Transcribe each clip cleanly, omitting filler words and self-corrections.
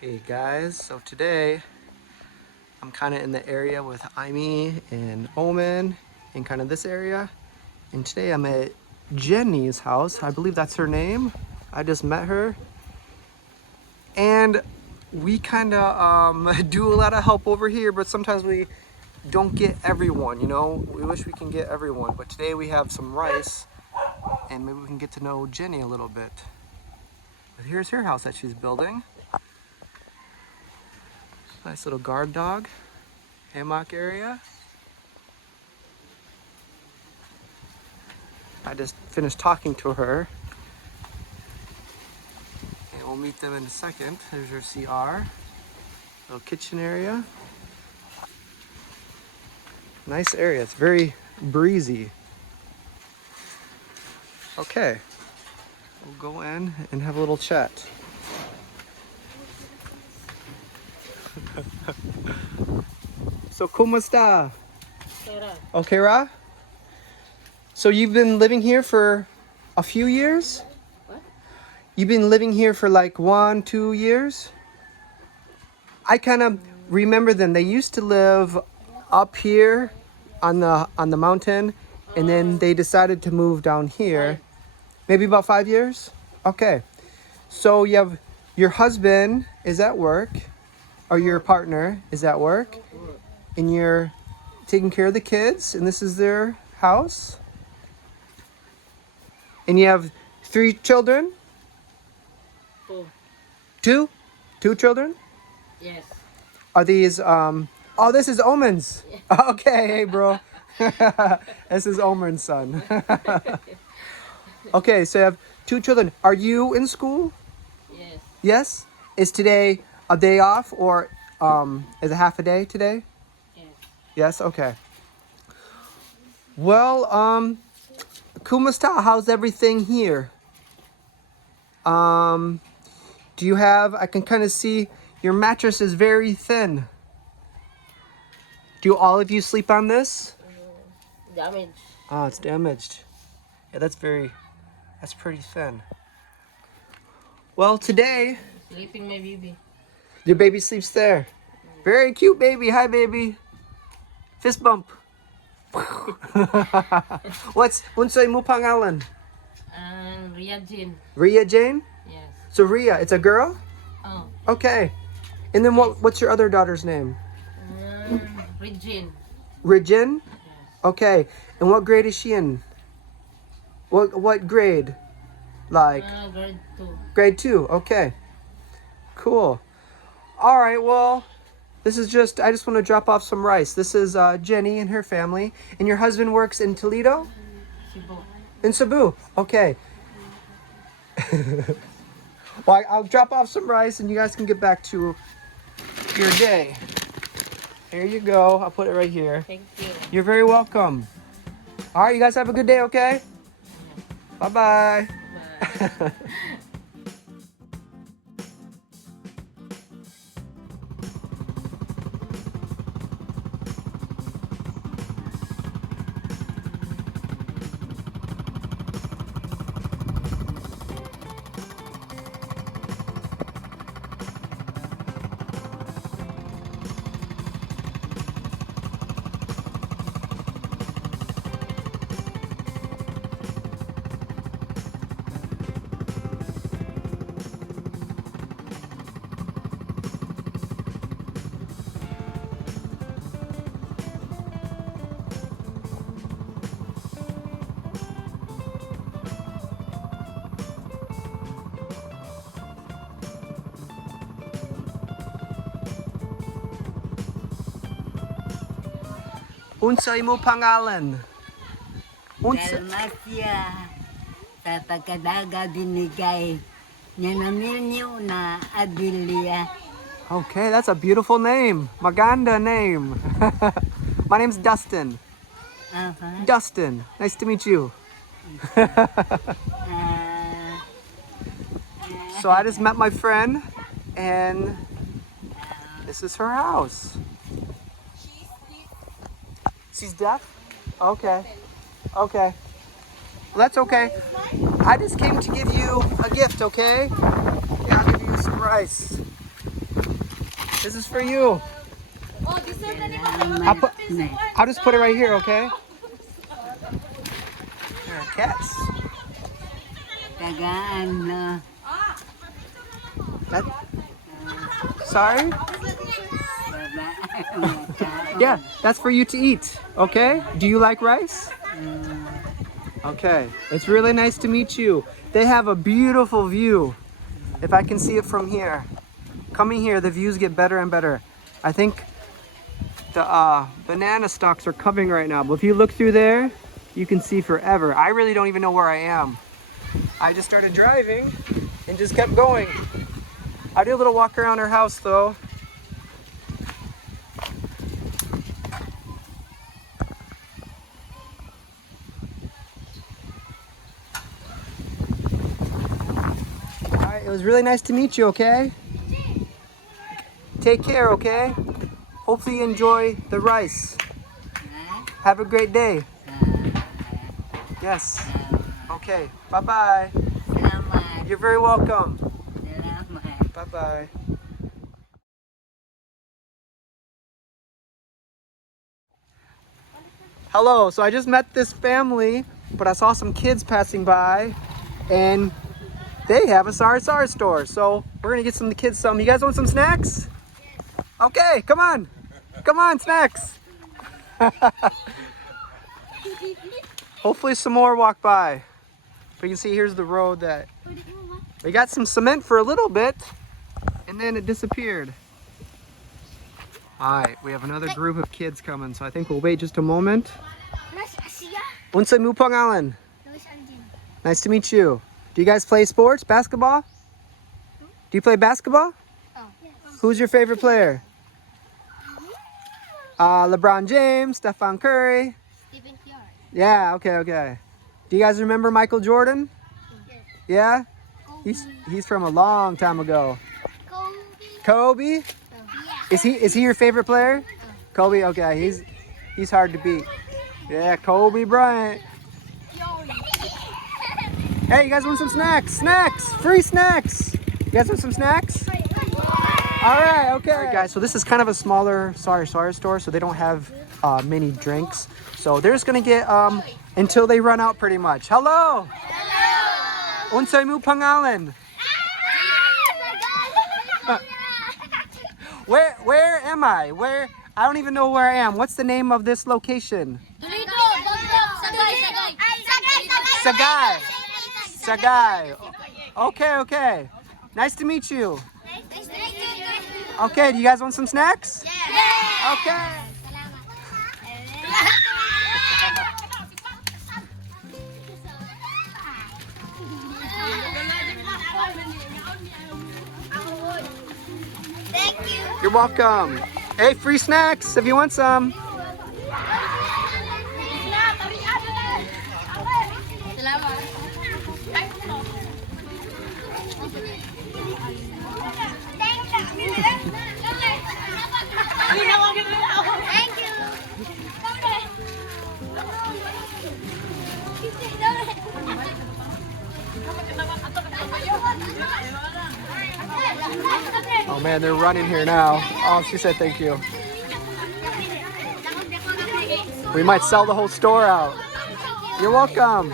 Hey guys, so today I'm kind of in the area with Aimee and Omen in kind of this area. And today I'm at Jenny's house. I believe that's her name. I just met her. And we kind of do a lot of help over here, but sometimes we don't get everyone, you know? We wish we can get everyone, but today we have some rice and maybe we can get to know Jenny a little bit. But here's her house that she's building. Nice little guard dog, hammock area. I just finished talking to her. And we'll meet them in a second. There's her CR. Little kitchen area. Nice area, it's very breezy. Okay, we'll go in and have a little chat. So, kumusta? Okay, Ra? So you've been living here for a few years? What? You've been living here for like 1-2 years? I kind of remember them. They used to live up here on the mountain, and then they decided to move down here. Maybe about 5 years? Okay. So you have your husband is at work, or your partner is at work, and you're taking care of the kids, and this is their house. And you have 3 children? Two. Two children? Yes. Are these, oh, this is Omen's. Okay, hey, bro. This is Omen's son. Okay, so you have 2 children. Are you in school? Yes. Yes? Is today a day off, or is it half a day today? Yes. Yes? Okay. Well, Kumusta, how's everything here? Do you have, I can kind of see your mattress is very thin. Do all of you sleep on this? Damage. Oh, it's damaged. Yeah, that's pretty thin. Well, today, Sleeping my baby. your baby sleeps there. Very cute baby. Hi, baby. Fist bump. Unsay mo pangalan? Ria Jin. Ria Jane? Yes. So Ria, it's a girl? Oh. Okay. And then what's your other daughter's name? Regine. Regine? Yes. Okay. And what grade is she in? What grade? Like Grade 2. grade 2. Okay. Cool. All right. Well, I just want to drop off some rice. This is Jenny and her family. And your husband works in Toledo? Cebu. In Cebu. Okay. Well, I'll drop off some rice and you guys can get back to your day. Here you go. I'll put it right here. Thank you. You're very welcome. All right, you guys have a good day, okay? Bye-bye. Bye. Unsay mo pangalan? Dalmatia sa pagkadaga binigay niya na milyo na Adelia. Okay, that's a beautiful name. Maganda name. My name's Dustin. Dustin, nice to meet you. So I just met my friend, and this is her house. She's deaf? Okay. Okay. Well, that's okay. I just came to give you a gift, okay? Yeah, I'll give you some rice. This is for you. Salamat na. I'll just put it right here, okay? There are cats. Tagaan na. That, sorry? Baba. Yeah, that's for you to eat, okay? Do you like rice? Okay, it's really nice to meet you. They have a beautiful view. If I can see it from here. Coming here, the views get better and better. I think the banana stalks are coming right now, but if you look through there, you can see forever. I really don't even know where I am. I just started driving and just kept going. I did a little walk around our house though. Alright, it was really nice to meet you, okay? Take care, okay? Hopefully you enjoy the rice. Have a great day. Yes. Okay. Bye-bye. Salamat. You're very welcome. Salamat. Bye-bye. Hello. So I just met this family, but I saw some kids passing by, and they have a Sar store. So we're gonna get some of the kids some. You guys want some snacks? Okay, come on. Come on, snacks. Hopefully some more walk by. But you can see here's the road that we got some cement for a little bit and then it disappeared. All right, we have another group of kids coming, so I think we'll wait just a moment. Unsay mo pangalan? Nice to meet you. Do you guys play sports? Basketball? Do you play basketball? Who's your favorite player? LeBron James, Stephen Curry. Yeah, okay. Do you guys remember Michael Jordan? Yeah? He's from a long time ago. Kobe? Is he your favorite player? Kobe, okay, he's hard to beat. Yeah, Kobe Bryant. Hey, you guys want some snacks? Snacks! Free snacks! You guys want some snacks? Alright, okay. Alright guys, so this is kind of a smaller Sari store, so they don't have many drinks. So they're just gonna get until they run out pretty much. Hello! Hello! Unsay mo pangalan? Where am I? I don't even know where I am. What's the name of this location? Sagay. Okay. Nice to meet you. Okay, do you guys want some snacks? Yeah. Okay. Thank you. You're welcome. Hey, free snacks if you want some. Oh man, they're running here now. Oh, she said thank you. We might sell the whole store out. You're welcome.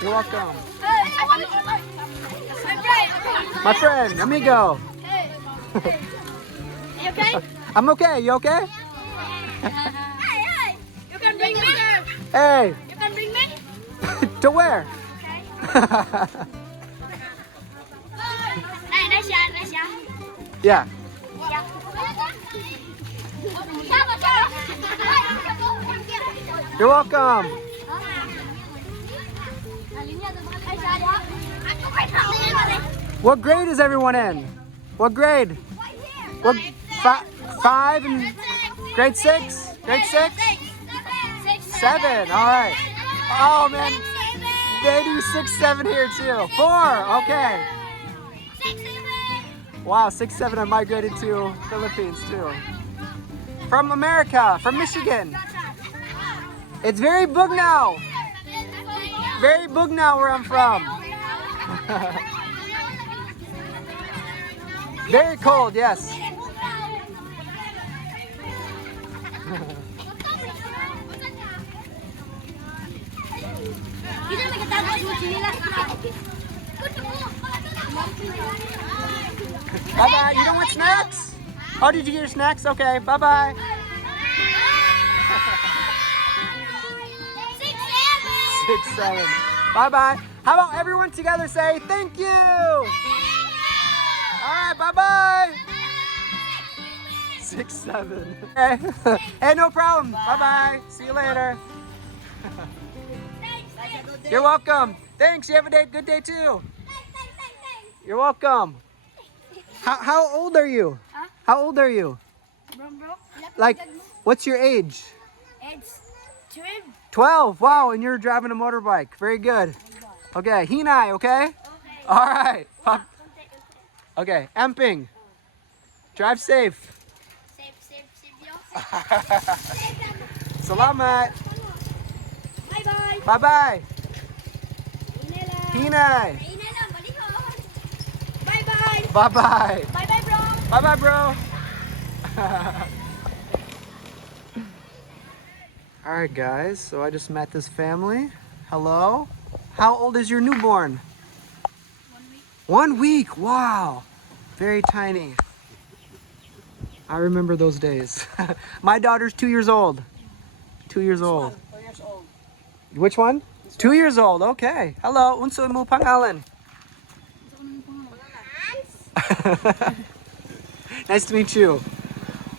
You're welcome. My friend, amigo. You okay? I'm okay. You okay? Hey, you can bring me. Hey, You can bring me. to where? Hey, nice shot. Yeah. You're welcome. What grade is everyone in? What grade? What, five and grade six? Grade six? 7. All right. Oh man, they do 6, 7 here too. 4. Okay. Wow, 6, 7 are migrated to Philippines too. From America, from Michigan. It's very big now. Very big now where I'm from. Very cold, yes. Kita magkatapos mo sinilas na. Bye-bye. You don't want snacks? Oh, did you get your snacks? Okay, bye-bye. 6, 7. Bye-bye. How about everyone together say thank you? All right, bye-bye. 6, 7. Hey, hey, no problem. Bye-bye. See you later. You're welcome. Thanks. You have a good day too. You're welcome. How old are you? How old are you? Like, what's your age? It's 12. Wow, and you're driving a motorbike. Very good. Okay, Hinai, okay? All right. Okay, Amping. Drive safe. Salamat. Bye-bye. Bye-bye. Inela. Hinai. Bye-bye. Bye-bye. Bye-bye, bro. Bye-bye, bro. All right, guys. So I just met this family. Hello. How old is your newborn? 1 week. Wow. Very tiny. I remember those days. My daughter's 2 years old. 2 years old. 2 years old. Which one? 2 years old. Okay. Hello. Unsa mo pangalan? Nice to meet you.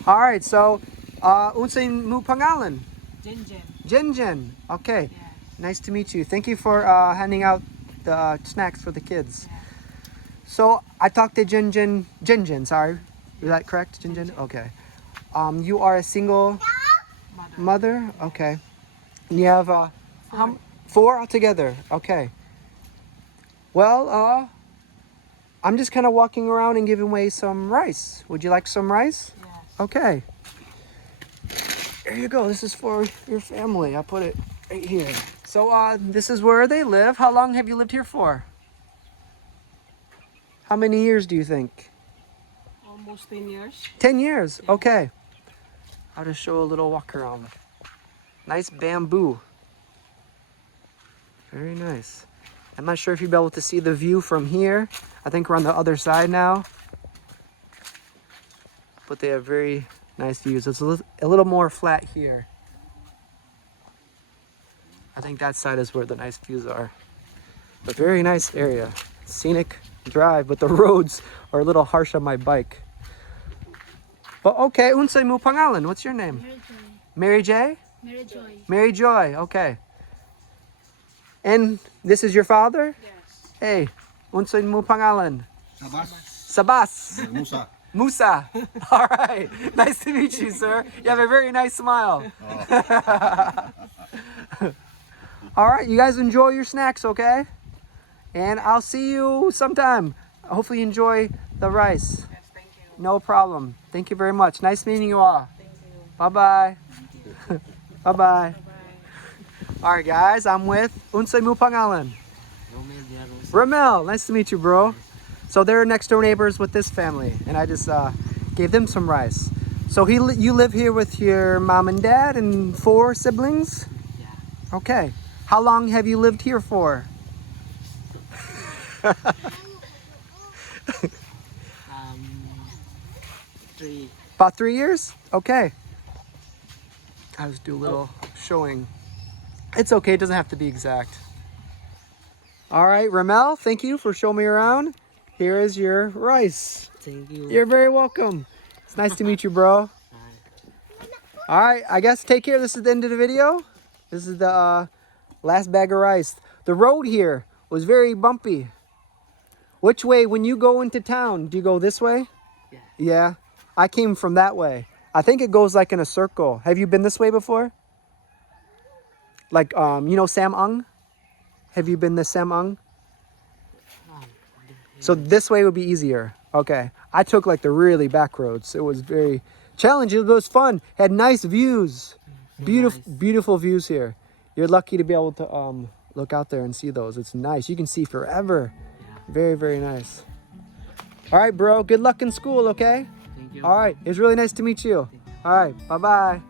All right. So, unsa mo pangalan? Jen. Jen. Okay. Nice to meet you. Thank you for handing out the snacks for the kids. So I talked to Jen. Sorry, is that correct, Jen? Okay. You are a single mother. Okay. And you have four altogether. Okay. Well, I'm just kind of walking around and giving away some rice. Would you like some rice? Yes. Okay. Here you go. This is for your family. I put it right here. So this is where they live. How long have you lived here for? How many years do you think? Almost 10 years. 10 years. Okay. I'll just show a little walk around. Nice bamboo. Very nice. I'm not sure if you'll be able to see the view from here. I think we're on the other side now. But they have very nice views. It's a little more flat here. I think that side is where the nice views are. But very nice area. Scenic drive, but the roads are a little harsh on my bike. But okay, unsay mo pangalan? What's your name? Mary J? Mary Joy. Mary Joy, okay. And this is your father? Yes. Hey, unsay mo pangalan? Sabas. Sabas. Musa. Musa. All right. Nice to meet you, sir. You have a very nice smile. All right, you guys enjoy your snacks, okay? And I'll see you sometime. Hopefully you enjoy the rice. Yes, thank you. No problem. Thank you very much. Nice meeting you all. Thank you. Bye-bye. Bye-bye. Bye. All right, guys, I'm with unsay mo pangalan? Ramel. Nice to meet you, bro. So they're next door neighbors with this family, and I just gave them some rice. So you live here with your mom and dad and 4 siblings? Yeah. Okay. How long have you lived here for? 3. About 3 years? Okay. I'll just do a little showing. It's okay, it doesn't have to be exact. All right, Ramel, thank you for showing me around. Here is your rice. Thank you. You're very welcome. It's nice to meet you, bro. All right, I guess take care. This is the end of the video. This is the last bag of rice. The road here was very bumpy. Which way, when you go into town, do you go this way? Yeah. Yeah, I came from that way. I think it goes like in a circle. Have you been this way before? Like, you know Sam Ung? Have you been to Sam Ung? So this way would be easier. Okay. I took like the really back roads. It was very challenging. It was fun. Had nice views. Beautiful views here. You're lucky to be able to look out there and see those. It's nice. You can see forever. Very, very nice. All right, bro. Good luck in school, okay? Thank you. All right. It was really nice to meet you. All right. Bye-bye.